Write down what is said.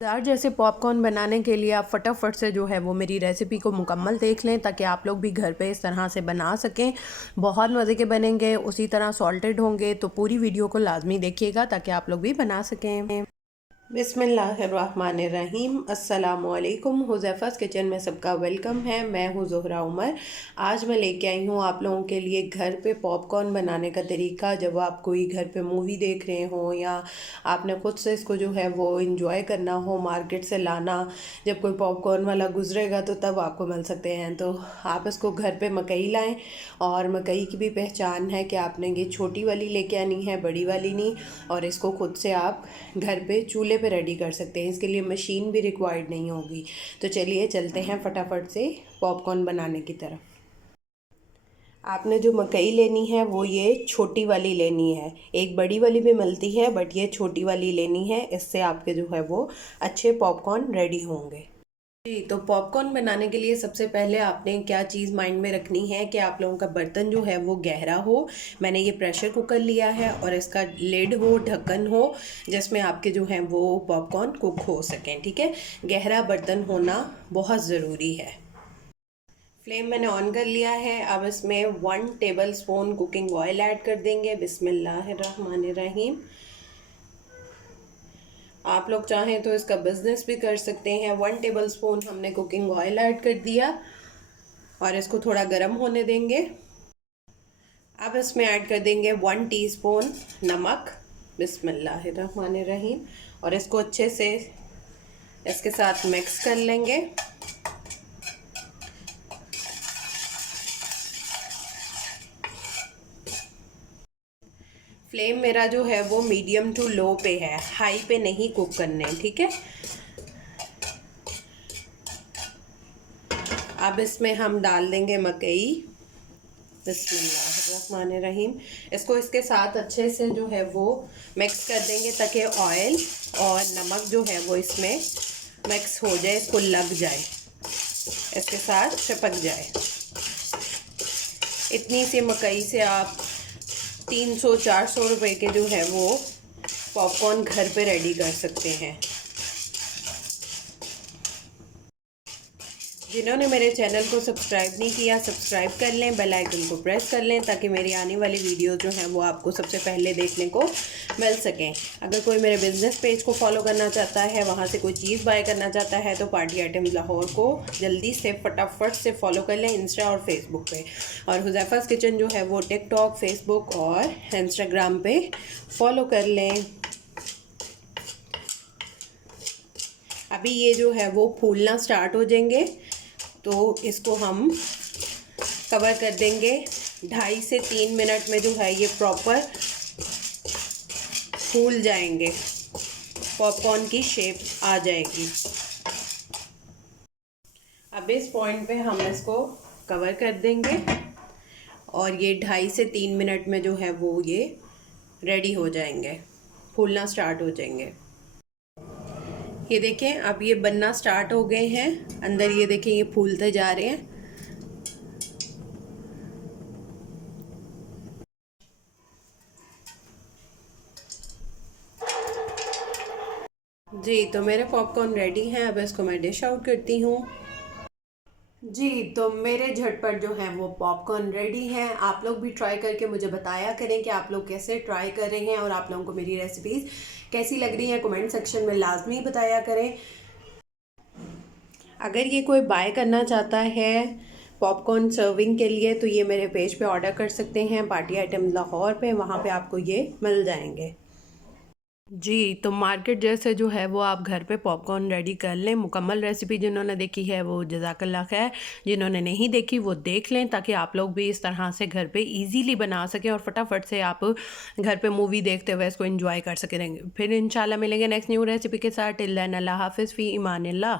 मज़ेदार जैसे पॉपकॉर्न बनाने के लिए आप फटाफट से जो है वो मेरी रेसिपी को मुकम्मल देख लें ताकि आप लोग भी घर पे इस तरह से बना सकें। बहुत मज़े के बनेंगे, उसी तरह सॉल्टेड होंगे, तो पूरी वीडियो को लाजमी देखिएगा ताकि आप लोग भी बना सकें। बिस्मिल्लाहिर्रहमानिर्रहीम। अस्सलामुअलैकुम। हुज़ैफ़ा's किचन में सबका वेलकम है। मैं हूँ ज़ोहरा उमर। आज मैं लेके आई हूँ आप लोगों के लिए घर पे पॉपकॉर्न बनाने का तरीका। जब आप कोई घर पे मूवी देख रहे हो या आपने ख़ुद से इसको जो है वो इंजॉय करना हो, मार्केट से लाना, जब कोई पॉपकॉर्न वाला गुजरेगा तो तब आपको मिल सकते हैं। तो आप इसको घर पे मकई लाएं, और मकई की भी पहचान है कि आपने ये छोटी वाली लेके आनी है, बड़ी वाली नहीं। और इसको खुद से आप घर पे चूल्हे पे रेडी कर सकते हैं, इसके लिए मशीन भी रिक्वायर्ड नहीं होगी। तो चलिए चलते हैं फटाफट से पॉपकॉर्न बनाने की तरफ। आपने जो मकई लेनी है वो ये छोटी वाली लेनी है। एक बड़ी वाली भी मिलती है बट ये छोटी वाली लेनी है, इससे आपके जो है वो अच्छे पॉपकॉर्न रेडी होंगे। जी, तो पॉपकॉर्न बनाने के लिए सबसे पहले आपने क्या चीज़ माइंड में रखनी है कि आप लोगों का बर्तन जो है वो गहरा हो। मैंने ये प्रेशर कुकर लिया है और इसका लिड हो, ढक्कन हो, जिसमें आपके जो हैं वो पॉपकॉर्न कुक हो सकें। ठीक है, गहरा बर्तन होना बहुत ज़रूरी है। फ्लेम मैंने ऑन कर लिया है। अब इसमें 1 table spoon cooking oil add कर देंगे। बिस्मिल्लाहिर्रहमानिर्रहीम। आप लोग चाहें तो इसका बिजनेस भी कर सकते हैं। 1 टेबल स्पून हमने कुकिंग ऑयल ऐड कर दिया और इसको थोड़ा गर्म होने देंगे। अब इसमें ऐड कर देंगे 1 टीस्पून नमक। बिस्मिल्लाहिर्रहमानिर्रहीम। और इसको अच्छे से इसके साथ मिक्स कर लेंगे। फ्लेम मेरा जो है वो मीडियम टू लो पे है, हाई पे नहीं कुक करने। ठीक है, अब इसमें हम डाल देंगे मकई। बिस्मिल्लाहिर्रहमानिर्रहीम। इसको इसके साथ अच्छे से जो है वो मिक्स कर देंगे ताकि ऑयल और नमक जो है वो इसमें मिक्स हो जाए, इसको लग जाए, इसके साथ चिपक जाए। इतनी सी मकई से आप 300-400 रुपए के जो है वो पॉपकॉर्न घर पे रेडी कर सकते हैं। जिन्होंने मेरे चैनल को सब्सक्राइब नहीं किया, सब्सक्राइब कर लें, बेल आइकन को प्रेस कर लें ताकि मेरी आने वाली वीडियो जो हैं वो आपको सबसे पहले देखने को मिल सकें। अगर कोई मेरे बिज़नेस पेज को फॉलो करना चाहता है, वहाँ से कोई चीज़ बाय करना चाहता है, तो पार्टी आइटम्स लाहौर को जल्दी से फटाफट से फॉलो कर लें इंस्टा और फेसबुक पे। और हुज़ैफ़ा's किचन जो है वो टिकटॉक, फेसबुक और इंस्टाग्राम पे फॉलो कर लें। अभी ये जो है वो फूलना स्टार्ट हो जाएंगे तो इसको हम कवर कर देंगे। 2.5 से 3 मिनट में जो है ये प्रॉपर फूल जाएंगे, पॉपकॉर्न की शेप आ जाएगी। अब इस पॉइंट पे हम इसको कवर कर देंगे और ये 2.5 से 3 मिनट में जो है वो ये रेडी हो जाएंगे, फूलना स्टार्ट हो जाएंगे। ये देखें, अब ये बनना स्टार्ट हो गए हैं अंदर। ये देखें, ये फूलते जा रहे हैं। जी, तो मेरे पॉपकॉर्न रेडी हैं। अब इसको मैं डिश आउट करती हूँ। जी, तो मेरे झटपट जो है वो पॉपकॉर्न रेडी हैं। आप लोग भी ट्राई करके मुझे बताया करें कि आप लोग कैसे ट्राई कर रहे हैं और आप लोगों को मेरी रेसिपीज़ कैसी लग रही हैं। कमेंट सेक्शन में लाजमी बताया करें। अगर ये कोई बाय करना चाहता है पॉपकॉर्न सर्विंग के लिए तो ये मेरे पेज पे ऑर्डर कर सकते हैं, पार्टी आइटम लाहौर पे, वहाँ पे आपको ये मिल जाएंगे। जी, तो मार्केट जैसे जो है वो आप घर पे पॉपकॉर्न रेडी कर लें। मुकम्मल रेसिपी जिन्होंने देखी है वो जज़ाकल्लाह खैर, जिन्होंने नहीं देखी वो देख लें ताकि आप लोग भी इस तरह से घर पे इजीली बना सकें और फटाफट से आप घर पे मूवी देखते हुए इसको एंजॉय कर सकें। फिर इंशाल्लाह मिलेंगे नेक्स्ट न्यू रेसिपी के साथ। टिल देन अल्लाह हाफ़िज़ फ़ी ईमानिल्लाह।